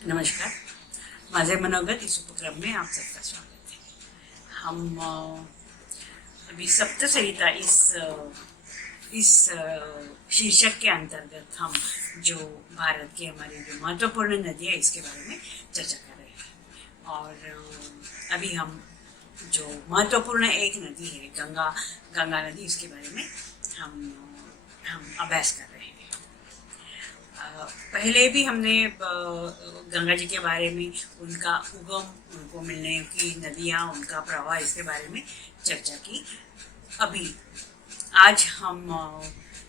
नमस्कार। माझे मनोगत इस उपक्रम में आप सबका स्वागत है। हम अभी सप्त संहिता इस शीर्षक के अंतर्गत हम जो भारत की हमारी जो महत्वपूर्ण नदी है इसके बारे में चर्चा कर रहे हैं। और अभी हम जो महत्वपूर्ण एक नदी है गंगा नदी, इसके बारे में हम अभ्यास कर रहे हैं। पहले भी हमने गंगा जी के बारे में, उनका उगम, उनको मिलने की नदियाँ, उनका प्रवाह, इसके बारे में चर्चा की। अभी आज हम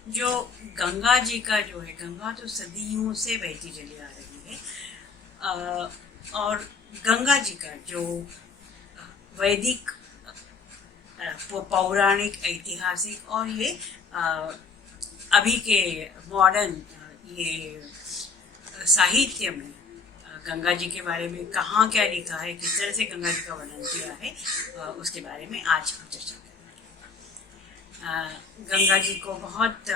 जो गंगा जी का जो है, गंगा तो सदियों से बहती चली आ रही है, और गंगा जी का जो वैदिक, पौराणिक, ऐतिहासिक और ये अभी के मॉडर्न ये साहित्य में गंगा जी के बारे में कहाँ क्या लिखा है, किस तरह से गंगा जी का वर्णन किया है, उसके बारे में आज हम चर्चा करेंगे। गंगा जी को बहुत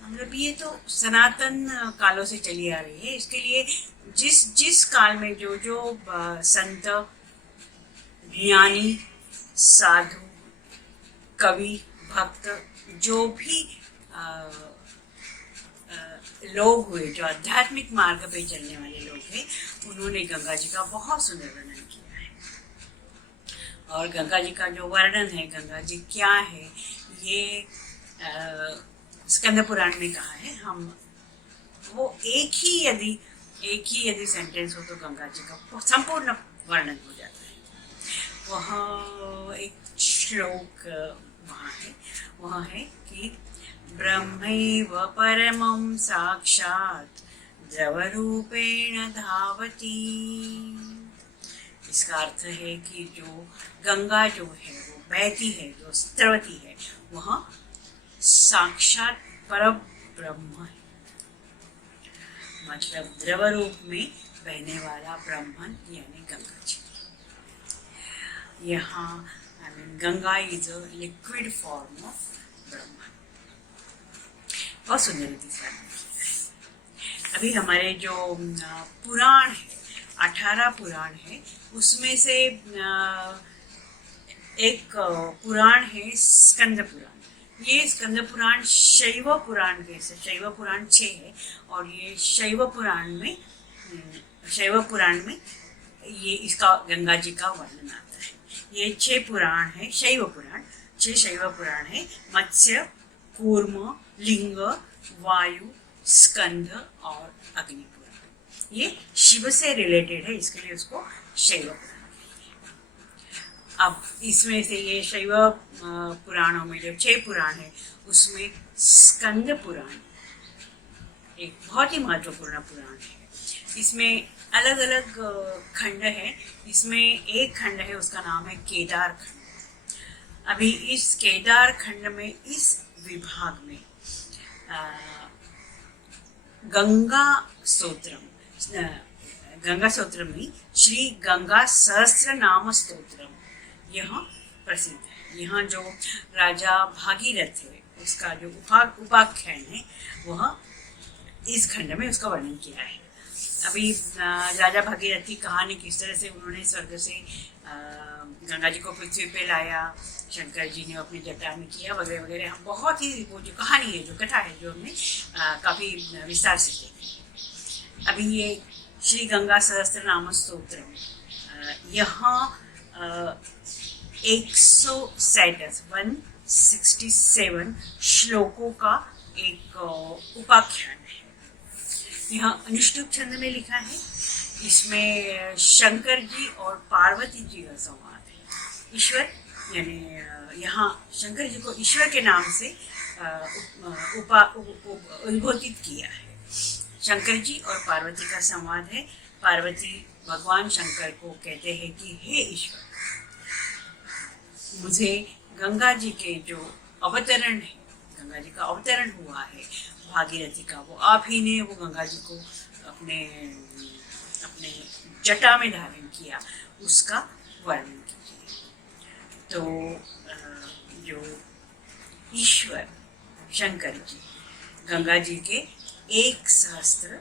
मतलब ये तो सनातन कालों से चली आ रही है। इसके लिए जिस काल में जो जो संत, ज्ञानी, साधु, कवि, भक्त, जो भी लोग हुए, जो आध्यात्मिक मार्ग पे चलने वाले लोग हैं, उन्होंने गंगा जी का बहुत सुंदर वर्णन किया है। और गंगा जी का जो वर्णन है, गंगा जी क्या है, ये स्कंद पुराण में कहा है। हम वो एक ही यदि सेंटेंस हो तो गंगा जी का संपूर्ण वर्णन हो जाता है। वह एक श्लोक वहाँ है, वह है कि ब्रह्मैव परमं साक्षात् द्रवरूपेण धावति। इसका अर्थ है कि जो गंगा जो है वो बहती है, जो स्रवती है, वह साक्षात पर ब्रह्म है। मतलब द्रव रूप में बहने वाला ब्रह्मन यानी गंगा जी। यहाँ Ganga is a liquid form of Brahman. बहुत सुंदर रीति से अभी हमारे जो पुराण है, 18 पुराण है, उसमें से एक पुराण है स्कंद पुराण। ये स्कंद पुराण शैव पुराण के से, शैव पुराण 6 है, और ये शैव पुराण में ये इसका गंगा जी का वर्णन आता है। ये 6 पुराण है, शैव पुराण 6 शैव पुराण है। मत्स्य, कूर्म, लिंग, वायु, स्कंद और अग्नि पुराण। ये शिव से रिलेटेड है, इसके लिए उसको शैव पुराण कहते हैं। अब इसमें से ये शैव पुराणों में जो 6 पुराण है, उसमें स्कंद पुराण एक बहुत ही महत्वपूर्ण पुराण है। इसमें अलग अलग खंड है। इसमें एक खंड है, उसका नाम है केदार खंड। अभी इस केदार खंड में, इस विभाग में गंगा स्तोत्रम में श्री गंगा सहस्त्र नाम स्तोत्रम यह प्रसिद्ध है। यहाँ जो राजा भागीरथ है, उसका जो उपाख्यान है, वह इस खंड में उसका वर्णन किया है। अभी राजा भागीरथ की कहानी, किस तरह से उन्होंने स्वर्ग से गंगा जी को पृथ्वी पे लाया, शंकर जी ने अपनी जटा में किया, वगैरह वगैरह, बहुत ही वो जो कहानी है, जो कथा है, जो हमने काफी विस्तार से देखी। अभी ये श्री गंगा सहस्त्र नाम स्तोत्र, यहाँ 167 श्लोकों का एक उपाख्यान है। यहाँ अनुष्टुप छंद में लिखा है। इसमें शंकर जी और पार्वती जी का संवाद है। ईश्वर यानी यहाँ शंकर जी को ईश्वर के नाम से उद्बोधित किया है। शंकर जी और पार्वती का संवाद है। पार्वती भगवान शंकर को कहते हैं कि हे ईश्वर, मुझे गंगा जी के जो अवतरण है, गंगा जी का अवतरण हुआ है भागीरथी का, वो आप ही ने वो गंगा जी को अपने जटा में धारण किया, उसका वर्णन कीजिए। तो जो ईश्वर शंकर जी गंगा जी के 1 सहस्त्र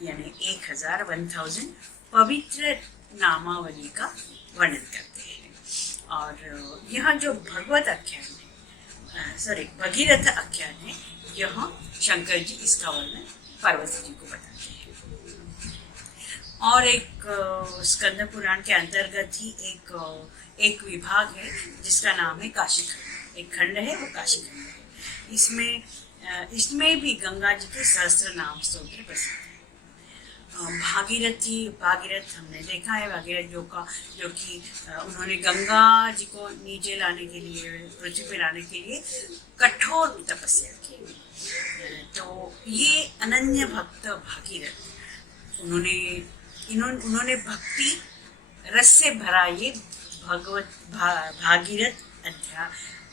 यानी 1000 पवित्र नामावली का वर्णन करते हैं। और यह जो भगवत आख्यान है, भगीरथ आख्यान है, यह शंकर जी इसका वर्णन पार्वती जी को बताते हैं। और एक स्कंद पुराण के अंतर्गत ही एक विभाग है जिसका नाम है काशी खंड। एक खंड है वो काशी खंड है। इसमें भी गंगा जी के सहस्त्र नाम स्तोत्र प्रसिद्ध है। भागीरथ हमने देखा है, भागीरथ जो कि उन्होंने गंगा जी को नीचे लाने के लिए, पृथ्वी पे लाने के लिए कठोर तपस्या की। तो ये अनन्य भक्त भागीरथ, उन्होंने भक्ति रस से भरा ये भागीरथ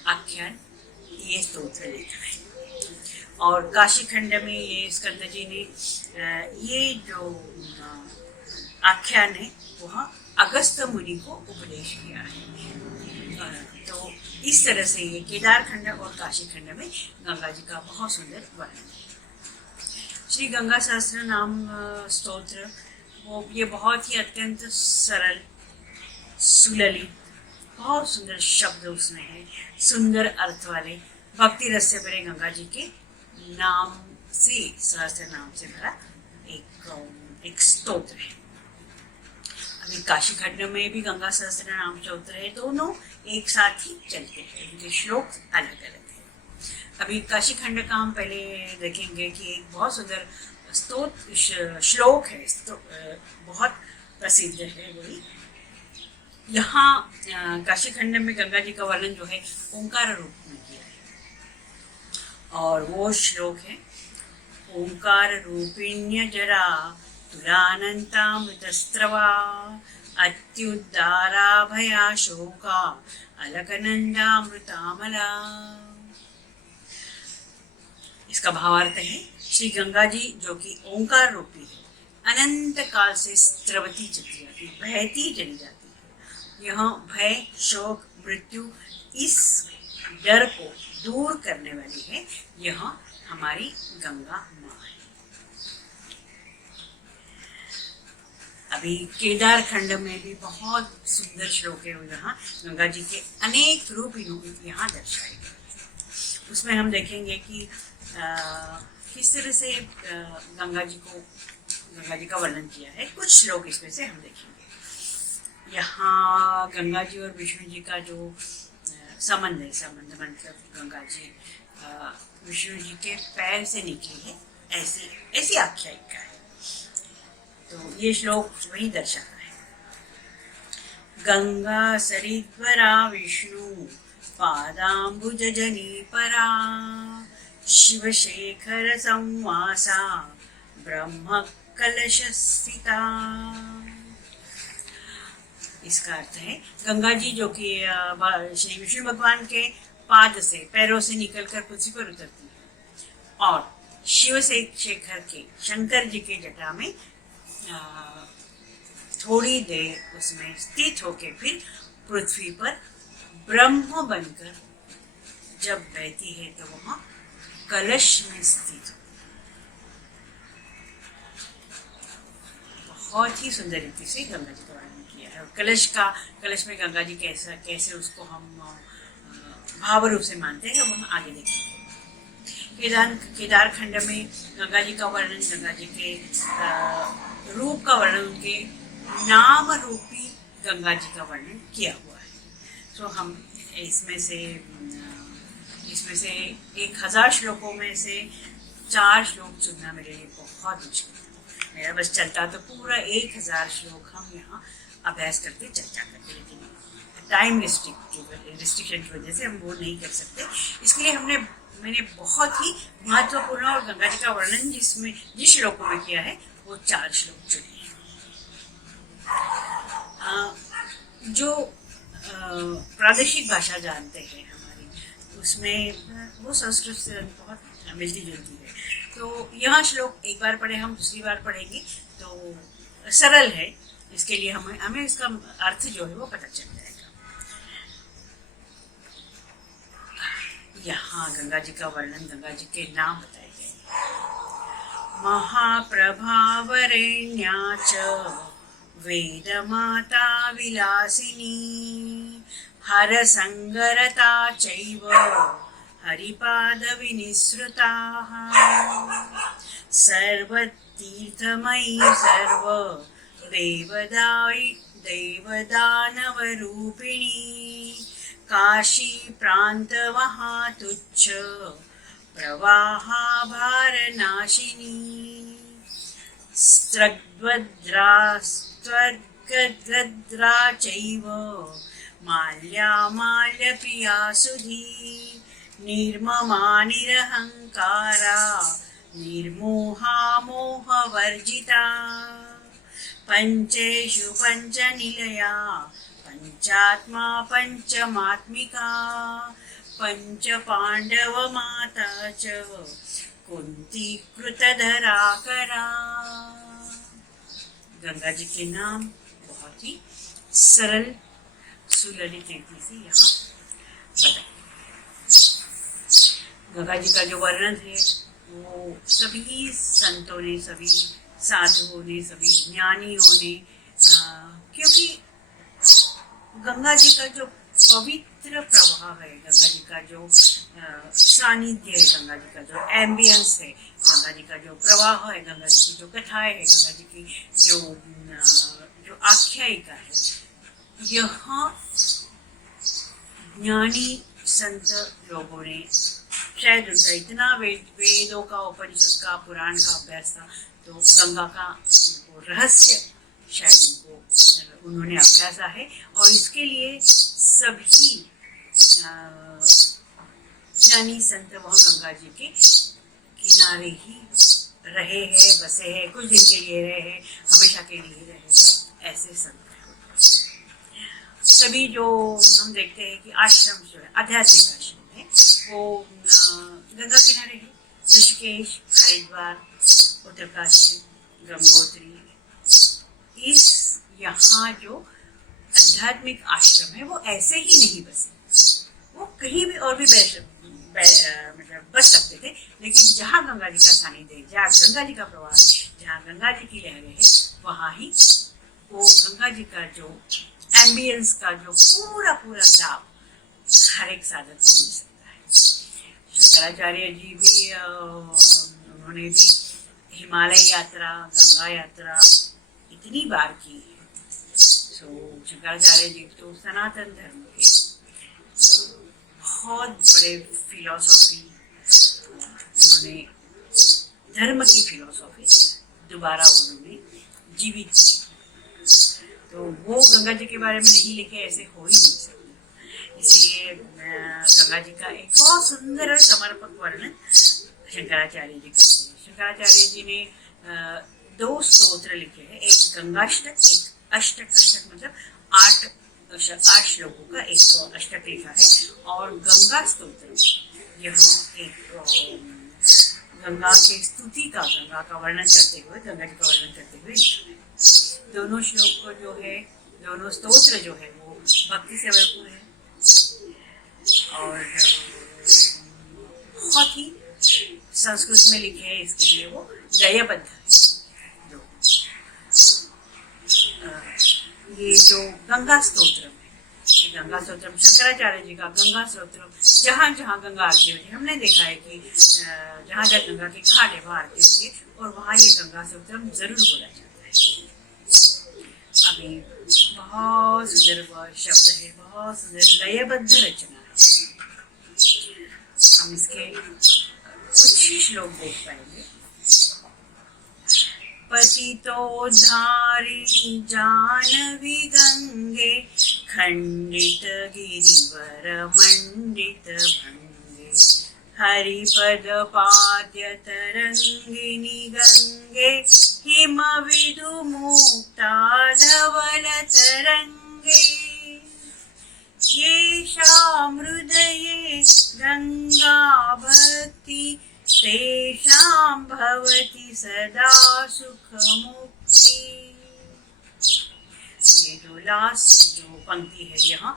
आख्यान ये स्तोत्र लिखा है। और काशी खंड में ये स्कंद जी ने ये जो आख्यान है वह अगस्त मुनि को उपदेश किया है। तो इस तरह से ये केदार खंड और काशी खंड में गंगा जी का बहुत सुंदर वर्णन है। श्री गंगा सहस्त्र नाम स्तोत्र ये बहुत ही अत्यंत सरल, सुललित, बहुत सुंदर शब्द उसमें है, सुंदर अर्थ वाले, भक्ति रस से भरे गंगा जी के नाम से, सहस्त्र नाम से भरा एक स्तोत्र है। अभी काशी खंड में भी गंगा सहस्त्र नाम स्तोत्र है, दोनों एक साथ ही चलते हैं, इनके श्लोक अलग अलग है। अभी काशी खंड का हम पहले देखेंगे कि एक बहुत सुंदर श्लोक है, बहुत प्रसिद्ध है वही। यहाँ काशी खंड में गंगा जी का वर्णन जो है ओंकार रूप में किया है। और वो श्लोक है, ओंकार रूपिण्य जरा तुलानंतामृतस्त्रवा अत्युद्धारा भया शोका अलकनंदामृतामला। इसका भावार्थ है, श्री गंगा जी जो कि ओंकार रूपी है, अनंत काल से स्रवती चली जाती, बहती चली जाती है। यह भय, शोक, मृत्यु, इस डर को दूर करने वाली है, यह हमारी गंगा माँ है। अभी केदार खंड में भी बहुत सुंदर श्लोक है, यहाँ गंगा जी के अनेक रूप यहाँ दर्शाए गए। उसमें हम देखेंगे कि किस तरह से गंगा जी का वर्णन किया है। कुछ श्लोक इसमें से हम देखेंगे। यहाँ गंगा जी और विष्णु जी का जो संबंध मतलब गंगा जी विष्णु जी के पैर से निकली है, ऐसी आख्यायिका है। तो ये श्लोक वही दर्शाता है। गंगा सरिद्वरा विष्णु पादाम्बुज जनी परा शिवशेखर संवासा ब्रह्म कलश स्थिता। इसका अर्थ है, गंगा जी जो कि श्री विष्णु भगवान के पाद से, पैरों से निकलकर पृथ्वी पर उतरती है और शिव से शेखर के, शंकर जी के जटा में थोड़ी देर उसमें स्थित होके फिर पृथ्वी पर ब्रह्म बनकर जब बहती है तो वहां कलश में स्थित हो। बहुत ही सुंदर रीति से गंगा जी का वर्णन किया है। कलश में गंगा जी कैसे उसको हम भाव रूप से मानते हैं, हम आगे देखेंगे। केदार खंड में गंगा जी का वर्णन, गंगा जी के रूप का वर्णन, उनके नाम रूपी गंगा जी का वर्णन किया हुआ है। तो हम इसमें से 1000 श्लोकों में से 4 श्लोक चुनना मेरे लिए बहुत मुश्किल है। मेरा बस चलता तो पूरा 1000 श्लोक हम यहाँ अभ्यास करते, चर्चा करते, लेकिन टाइम रिस्ट्रिक्शन की वजह से हम वो नहीं कर सकते। इसके लिए मैंने बहुत ही महत्वपूर्ण और गंगा जी का वर्णन जिस श्लोकों में किया है वो 4 श्लोक चुने हैं। जो प्रादेशिक भाषा जानते हैं हमारी, उसमें वो संस्कृत से बहुत मिलती जुलती है। तो यह श्लोक एक बार पढ़े, हम दूसरी बार पढ़ेंगे तो सरल है। इसके लिए हमें इसका अर्थ जो है वो पता चल जाएगा। यहाँ गंगा जी का वर्णन, गंगा जी के नाम बताए गए। महाप्रभावरेण्या च वेदमाता विलासिनी हरसंगरता चैव हरिपादविनिसृताः सर्वतीर्थमयी सर्व देवदानवरूपिणी काशी प्रान्तमहातुच्छ प्रवाहा भारनाशिनी स्वर्गद्रा चैव माल्यप्रिया सुधी निर्ममा निरहंकारा निर्मोहा मोहवर्जिता पंचेषु पंचनिलया पंचात्मा पंचमात्मिका पंच पांडव माता च कुंती कृतधराकरा। गंगा जी के नाम बहुत ही सरल सुललित रीति से यहाँ बताए। गंगा जी का जो वर्णन है वो सभी संतों ने, सभी साधुओं ने, सभी ज्ञानियों ने, क्योंकि गंगा जी का जो पवित्र प्रवाह है, गंगा जी का जो सानिध्य है, गंगा जी का जो एम्बियंस है, गंगा जी का जो प्रवाह है, गंगा जी की जो कथाएं है, गंगा जी की जो आख्यायिका है, यहाँ ज्ञानी संत लोगों ने, शायद उनका इतना वेदों का, उपनिषद का, पुराण का अभ्यास था, तो गंगा का रहस्य शायद उन्होंने अभ्यासा है और इसके लिए सभी ज्ञानी संत वहाँ गंगा जी के किनारे ही रहे हैं, बसे हैं, कुछ दिन के लिए रहे हैं, हमेशा के लिए रहे हैं, ऐसे संत सभी जो हम देखते हैं कि आश्रम जो है, आध्यात्मिक आश्रम है, वो गंगा किनारे है। ऋषिकेश, हरिद्वार, उत्तरकाशी, गंगोत्री, इस यहाँ जो आध्यात्मिक आश्रम है वो ऐसे ही नहीं बसे, वो कहीं भी और भी मतलब बस सकते थे, लेकिन जहाँ गंगा जी का सानिध्य है, जहाँ गंगा जी का प्रवाह है, जहाँ गंगा जी की लहरें है, वहाँ ही वो गंगा जी का जो एम्बियंस का जो पूरा लाभ हर एक साधक को मिल सकता है। शंकराचार्य जी भी उन्होंने भी हिमालय यात्रा, गंगा यात्रा इतनी बार की है। शंकराचार्य जी तो सनातन धर्म के बहुत बड़े फिलोसॉफी, उन्होंने धर्म की फिलोसॉफी दोबारा उन्होंने जीवित की, तो वो गंगा जी के बारे में नहीं लिखे ऐसे हो ही नहीं सकते। इसलिए गंगा जी का एक बहुत सुंदर और समर्पक वर्णन शंकराचार्य जी करते हैं। शंकराचार्य जी ने 2 स्तोत्र लिखे हैं, एक गंगाष्टक, एक अष्टक। अष्टक मतलब 8 श्लोकों का एक अष्टक लिखा है, और गंगा स्तोत्र यहाँ एक गंगा के स्तुति का, गंगा का वर्णन करते हुए, गंगा जी का वर्णन करते हुए लिखा है। दोनों श्लोक जो है, दोनों स्तोत्र जो है वो भक्ति से भरपूर है और बहुत ही संस्कृत में लिखे हैं, इसके लिए वो लयबद्ध है। ये जो गंगा स्तोत्रम है, ये गंगा स्तोत्रम शंकराचार्य जी का गंगा स्तोत्रम, जहाँ जहाँ गंगा आरती होती है, हमने देखा है कि जहाँ जहाँ गंगा के घाट है वहाँ आरती होती है और वहाँ ये गंगा स्तोत्रम जरूर बोला जाता है। अभी बहुत सुंदर शब्द है, बहुत सुंदर लयबद्ध रचना है। हम इसके कुछ ही श्लोक देख पाएंगे। पतितोद्धारिणी जाह्नवी गंगे खंडित गिरिवर मंडित भंगे हरिपद पाद्य तरंगिनी गंगे हिम विदु मुक्ता धवल तरंगे येषां हृदये गंगा भक्ति तेषां भवति सदा सुख मुक्ति। ये जो लास्ट जो पंक्ति है यहाँ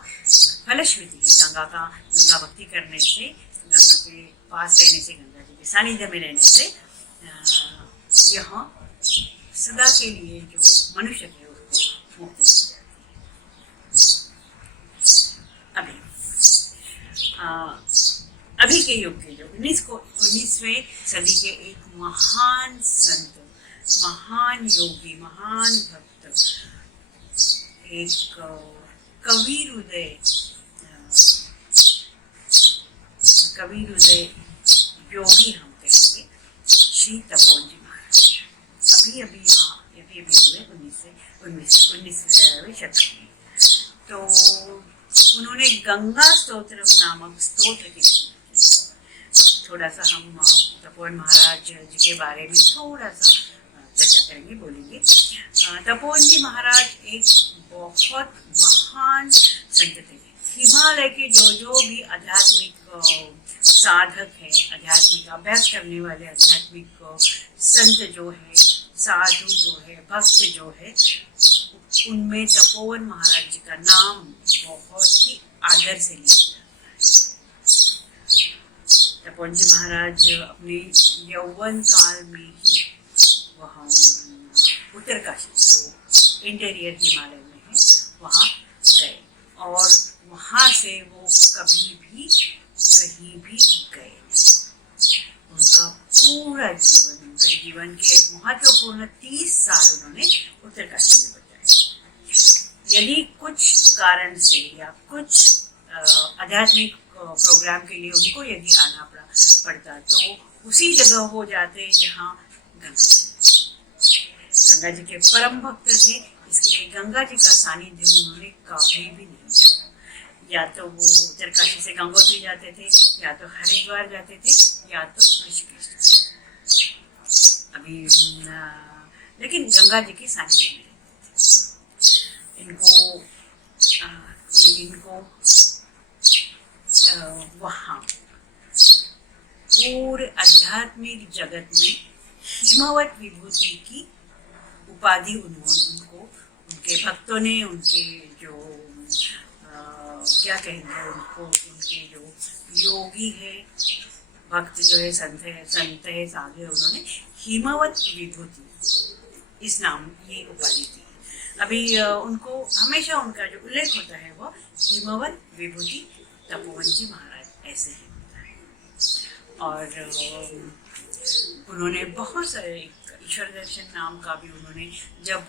फलश्रुति है, गंगा भक्ति करने से, गंगा के पास रहने से, गंगा जी के सानिध्य में रहने से यहाँ सदा के लिए जो मनुष्य है उसको मुक्ति मिल जाती है। अभी के युग के जो 19वीं सदी के एक महान संत, महान योगी, महान भक्त, एक कवि हृदय योगी हम कहेंगे, श्री तपोवन जी महाराज अभी हुए 19वीं शतक में। तो उन्होंने गंगा स्तोत्रम नामक स्तोत्र की रचना की। थोड़ा सा हम तपोवन महाराज जी के बारे में थोड़ा सा चर्चा करेंगे, बोलेंगे। तपोवन जी महाराज एक बहुत महान संत थे। हिमालय के जो भी आध्यात्मिक साधक है, आध्यात्मिक अभ्यास करने वाले आध्यात्मिक संत जो है, साधु जो है, भक्त जो है, उनमें तपोवन महाराज जी का नाम बहुत ही आदर से लिया जाता है। तपोवन जी महाराज अपने यौवन काल में ही वहाँ उत्तरकाशी जो इंटीरियर हिमालय में है वहाँ गए, और वहाँ से वो कभी भी कहीं भी गए नहीं। उनका पूरा जीवन, उनके जीवन के एक महत्वपूर्ण 30 साल उन्होंने उत्तरकाशी में बिताए। यदि कुछ कारण से या कुछ आध्यात्मिक प्रोग्राम के लिए उनको यदि आना पड़ता तो उसी जगह हो जाते जहाँ गंगा जी के परम भक्त थे। इसके लिए गंगा जी का सानिध्य उन्होंने कभी भी नहीं छोड़ा। या तो वो उत्तरकाशी से गंगोत्री जाते थे, या तो हरिद्वार जाते थे, या तो ऋषिकेश। अभी लेकिन गंगा जी के सानिध्य में रहते थे। इनको वहाँ पूरे आध्यात्मिक जगत में हिमवत विभूति की उपाधि उनको उनके भक्तों ने, उनके जो क्या कहेंगे उनको, उनके जो योगी है, भक्त जो है, संत है, साधु है, उन्होंने हिमवत विभूति इस नाम ये उपाधि दी। अभी उनको हमेशा उनका जो उल्लेख होता है वो हिमवत विभूति तपोवन जी महाराज ऐसे ही होता है। और उन्होंने बहुत सारे, ईश्वर दर्शन नाम का भी उन्होंने, जब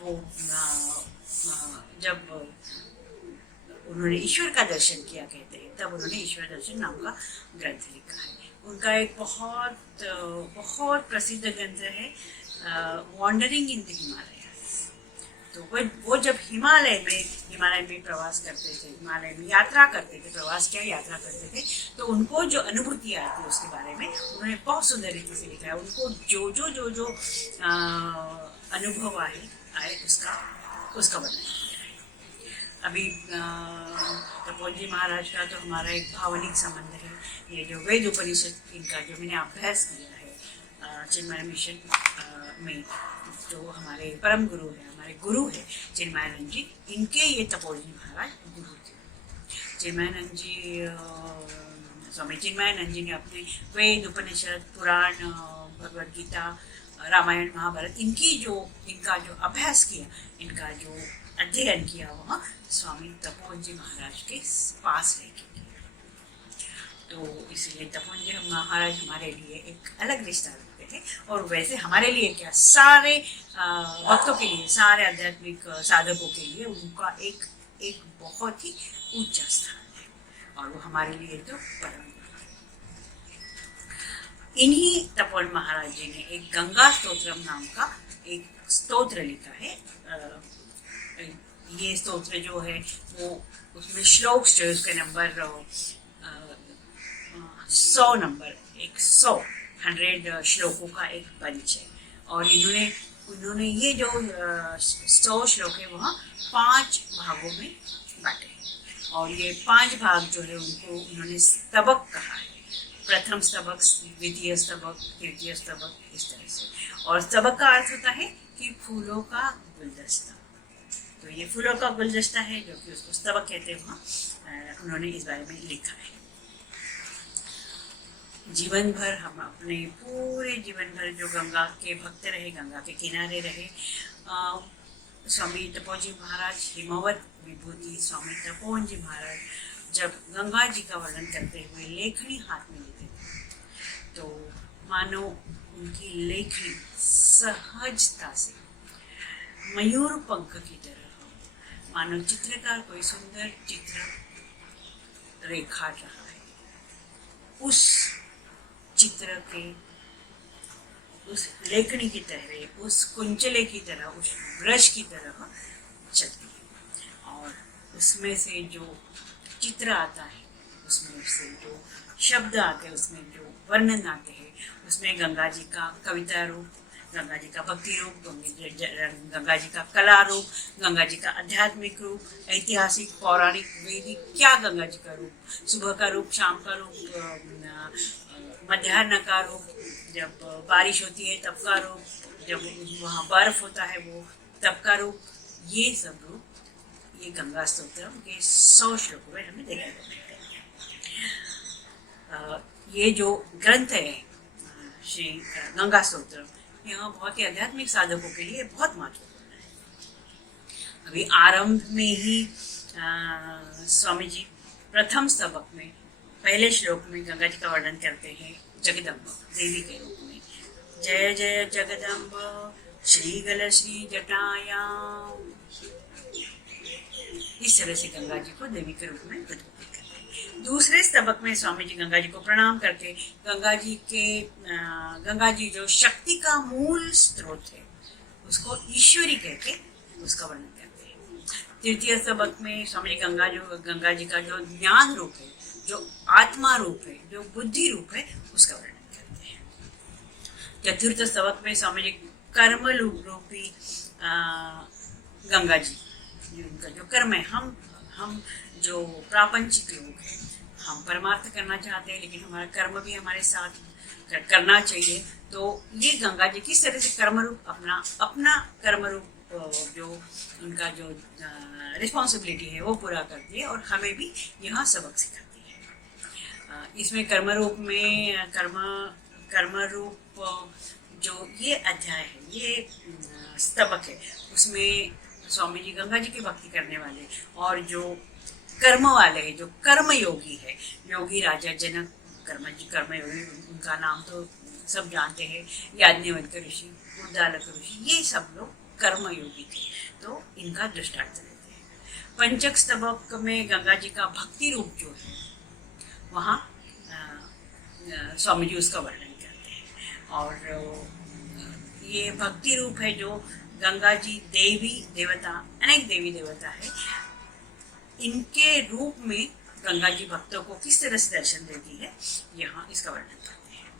उन्होंने ईश्वर का दर्शन किया कहते हैं, तब उन्होंने ईश्वर दर्शन नाम का ग्रंथ लिखा है। उनका एक बहुत प्रसिद्ध ग्रंथ है वॉन्डरिंग इन द हिमालय। तो वो जब हिमालय में प्रवास करते थे, हिमालय में यात्रा करते थे, यात्रा करते थे, तो उनको जो अनुभूति आती है उसके बारे में उन्होंने बहुत सुंदर रीति से लिखा है। उनको जो अनुभव आए उसका वर्णन किया है। अभी तपोवन जी महाराज का तो हमारा एक भावनिक संबंध है। ये जो वेद उपनिषद इनका जो मैंने अभ्यास किया है चिन्मय मिशन में, जो हमारे परम गुरु है, हमारे गुरु है चिन्मयानंद जी, इनके ये तपोवन जी महाराज गुरु थे। चिन्मयानंद जी, स्वामी चिन्मयानंद जी ने अपने वेद उपनिषद, पुराण, भगवद गीता, रामायण, महाभारत, इनका जो अभ्यास किया, इनका जो अध्ययन किया वह स्वामी तपोवन जी महाराज के पास रह के किया। तो इसलिए तपोवन जी महाराज हमारे लिए एक अलग रिश्ता रखते थे। और वैसे हमारे लिए क्या, सारे भक्तों के लिए, सारे आध्यात्मिक साधकों के लिए उनका एक बहुत ही ऊंचा स्थान है, और वो हमारे लिए तो परम गुरु है। इन्हीं तपोवन महाराज जी ने एक गंगा स्तोत्रम नाम का एक स्तोत्र लिखा है। ये स्तोत्र जो है वो, उसमें श्लोक जो है उसका नंबर 100 श्लोकों का एक पंच है। और उन्होंने ये जो 100 श्लोक है वह 5 भागों में बांटे हैं। और ये 5 भाग जो है उनको उन्होंने स्तबक कहा है। प्रथम स्तबक, द्वितीय स्तबक, तृतीय स्तबक, इस तरह से। और स्तबक का अर्थ होता है कि फूलों का गुलदस्ता। तो ये फूलों का गुलदस्ता है जो कि उसको स्तबक कहते हैं। वहाँ उन्होंने इस बारे में लिखा है। जीवन भर हम अपने पूरे जीवन भर जो गंगा के भक्त रहे, गंगा के किनारे रहे, स्वामी तपोवन महाराज हिमवत विभूति स्वामी तपोवन जी महाराज जब गंगा जी का वर्णन करते हुए लेखनी हाथ में लेते थे तो मानो उनकी लेखनी सहजता से मयूर पंख की तरह हो, मानो चित्रकार कोई सुंदर चित्र रेखाट रहा है, उस चित्र के उस लेखनी की तरह, उस कुंचले की तरह, उस ब्रश की तरह चलती है और उसमें से जो चित्र आता है, उसमें से जो शब्द आते हैं, उसमें जो वर्णन आते हैं, उसमें गंगा जी का कविता रूप, गंगा जी का भक्ति रूप, गंगा जी का कला रूप, गंगा जी का आध्यात्मिक रूप, ऐतिहासिक पौराणिक वैदिक, क्या गंगा जी का रूप, सुबह का रूप, शाम का रूप, मध्याह्न का रूप, जब बारिश होती है तब का रूप, जब वहाँ बर्फ होता है वो तब का रूप, ये सब रूप ये गंगा स्तोत्रम के 100 श्लोकों में हमें देखने को मिलते हैं। ये जो ग्रंथ है श्री गंगा स्तोत्रम, यह बहुत ही आध्यात्मिक साधकों के लिए बहुत महत्वपूर्ण है। अभी आरंभ में ही स्वामी जी प्रथम स्तबक में पहले श्लोक में गंगा जी का वर्णन करते हैं जगदम्ब देवी के रूप में। जय जय जगदम्ब श्रीगल श्री जटायाम, इस तरह से गंगा जी को देवी के रूप में उद्बोधित करते हैं। दूसरे स्तबक में स्वामी जी गंगा जी को प्रणाम करके गंगा जी जो शक्ति का मूल स्रोत है उसको ईश्वरी कहके उसका वर्णन करते हैं। तृतीय स्तबक में स्वामी जी गंगा जी का जो ज्ञान रूप है, जो आत्मा रूप है, जो बुद्धि रूप है, उसका वर्णन करते हैं। चतुर्थ स्तबक में स्वामी जी कर्म रूपी गंगा जी, उनका जो कर्म है, हम जो प्रापंचिक लोग हैं, हम परमार्थ करना चाहते हैं लेकिन हमारा कर्म भी हमारे साथ करना चाहिए, तो ये गंगा जी किस तरह से कर्म रूप अपना कर्म रूप जो उनका जो रिस्पॉन्सिबिलिटी है वो पूरा करती है और हमें भी यह सबक सिखाती है। इसमें कर्म रूप जो ये अध्याय है, ये स्तबक है, उसमें स्वामी जी गंगा जी की भक्ति करने वाले और जो कर्म वाले हैं, जो कर्म योगी है, योगी राजा जनक कर्म योगी, उनका नाम तो सब जानते हैं, याज्ञवल्क्य ऋषि, उद्दालक ऋषि, ये सब लोग कर्म योगी थे, तो इनका दृष्टांत देते हैं। पंचक स्तबक में गंगा जी का भक्ति रूप जो है वहाँ स्वामी जी उसका वर्णन करते हैं और ये भक्ति रूप है जो गंगा जी देवी देवता, अनेक देवी देवता है, इनके रूप में गंगा जी भक्तों को किस तरह से दर्शन देती है, यहाँ इसका वर्णन करते हैं।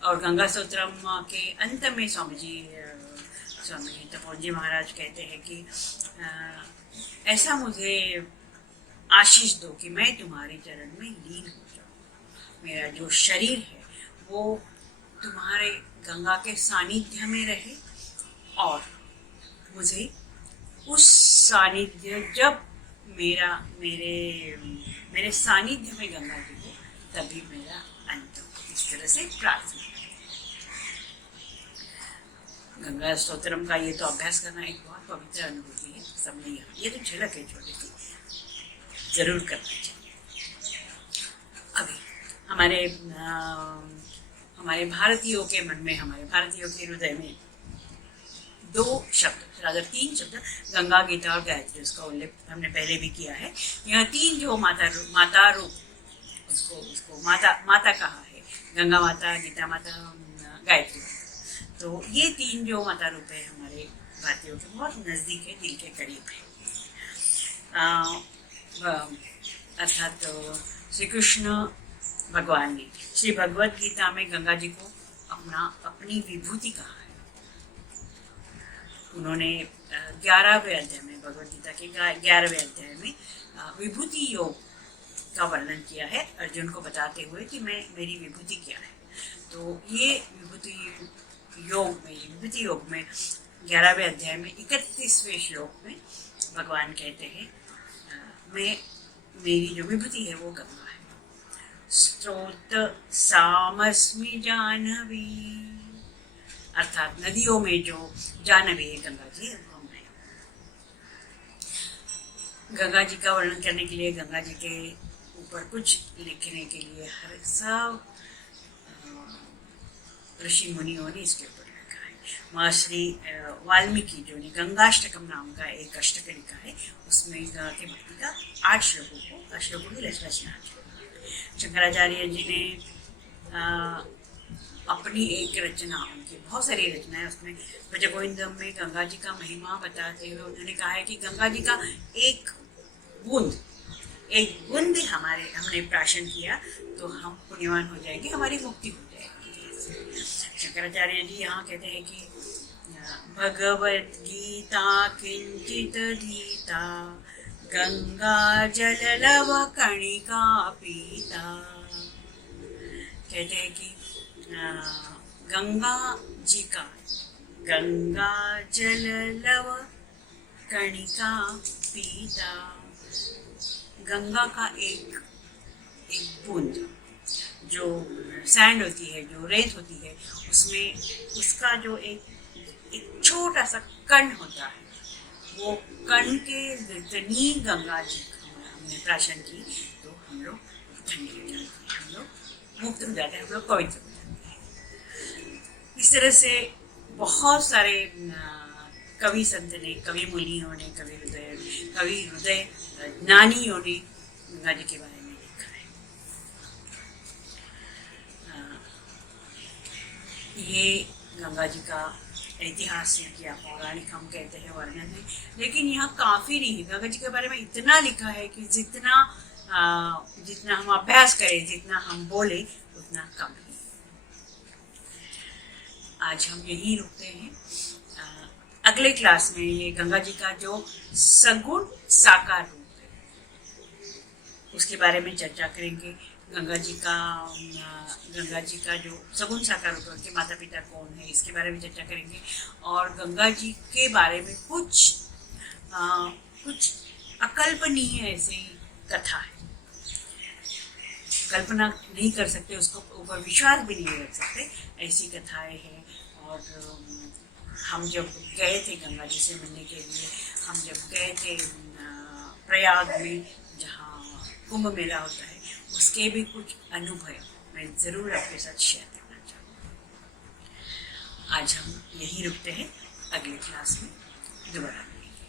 और गंगा स्तोत्रम के अंत में स्वामी तपोवन जी महाराज कहते हैं कि ऐसा मुझे आशीष दो कि मैं तुम्हारे चरण में लीन हो जाऊं, मेरा जो शरीर है वो तुम्हारे गंगा के सानिध्य में रहे और मुझे उस सानिध्य जब मेरे सानिध्य में गंगा जी हो तभी मेरा अंत हो, इस तरह से प्रार्थना। गंगा स्तोत्रम का ये तो अभ्यास करना एक बहुत पवित्र अनुभूति है, सबने ये तो झलक है छोटी सी, जरूर करना चाहिए। अभी हमारे भारतीयों के मन में, हमारे भारतीयों के हृदय में 2 शब्द, राधा 3 शब्द, गंगा, गीता और गायत्री, उसका उल्लेख हमने पहले भी किया है। यह 3 जो माता रूप उसको माता कहा है, गंगा माता, गीता माता, गायत्री माता, तो ये 3 जो माता रूप है हमारे भारतीयों के बहुत नज़दीक है, दिल के करीब है। अर्थात श्री कृष्ण भगवान ने श्री भगवत गीता में गंगा जी को अपनी विभूति कहा है। उन्होंने 11वें अध्याय में, भगवत गीता के 11वें अध्याय में विभूति योग का वर्णन किया है, अर्जुन को बताते हुए कि मेरी विभूति क्या है। तो ये विभूति योग में 11वें अध्याय में 31वें श्लोक में भगवान कहते हैं, मेरी जो विभूति है वो गंगा है। स्रोत सामस्मि जाह्नवी, अर्थात नदियों में जो जाह्नवी है गंगा जी हम हैं। गंगा जी का वर्णन करने के लिए, गंगा जी के ऊपर कुछ लिखने के लिए हर सब ऋषि मुनियों ने इसके ऊपर लिखा है। महर्षि वाल्मीकि जो ने गंगाष्टकम नाम का एक अष्टक लिखा है, उसमें गंगा के भक्ति का 8 श्लोकों की रचना की। शंकराचार्य जी ने अपनी एक रचना, उनकी बहुत सारी रचनाएं, उसमें भजगोविंदम में गंगा जी का महिमा बताते हुए उन्होंने कहा है कि गंगा जी का एक बूंद हमने प्राशन किया तो हम पुण्यवान हो जाएंगे, हमारी मुक्ति हो जाएगी। शंकराचार्य जी यहाँ कहते हैं कि भगवत गीता किंचित धीता, गंगा जल लव कणिका पीता। कहते हैं कि गंगा जल लव कणिका पीता, गंगा का एक बूंद, जो सैंड होती है, जो रेत होती है, उसमें उसका जो एक छोटा सा कण होता है, वो कण के जितनी गंगा जी हमने प्राशन की तो हम लोग धन्य हो जाते हैं, हम लोग मुक्त हो जाते हैं, हम लोग पवित्र हो जाते हैं। इस तरह से बहुत सारे कवि संत ने, कवि मुनियों ने, कवि हृदय ज्ञानियों ने गंगा जी के बारे में लिखा है। ये गंगा जी का ऐतिहासिक या पौराणिक हम कहते हैं वर्णन है, लेकिन यहाँ काफी नहीं है। गंगा जी के बारे में इतना लिखा है कि जितना हम अभ्यास करें, जितना हम बोले, उतना कम है। आज हम यही रुकते हैं। अगले क्लास में ये गंगा जी का जो सगुण साकार रूप है, उसके बारे में चर्चा करेंगे। गंगा जी का जो सगुण साकार रूप है, उनके माता पिता कौन है, इसके बारे में चर्चा करेंगे। और गंगा जी के बारे में कुछ अकल्पनीय ऐसी कथा है, कल्पना नहीं कर सकते, उसको ऊपर विश्वास भी नहीं रख सकते, ऐसी कथाएं हैं। और हम जब गए थे गंगा जी से मिलने के लिए, हम जब गए थे प्रयाग में जहाँ कुंभ मेला होता है, उसके भी कुछ अनुभव मैं ज़रूर आपके साथ शेयर करना चाहूँगी। आज हम यहीं रुकते हैं, अगले क्लास में दोबारा मिलेंगे।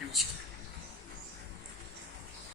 नमस्कार।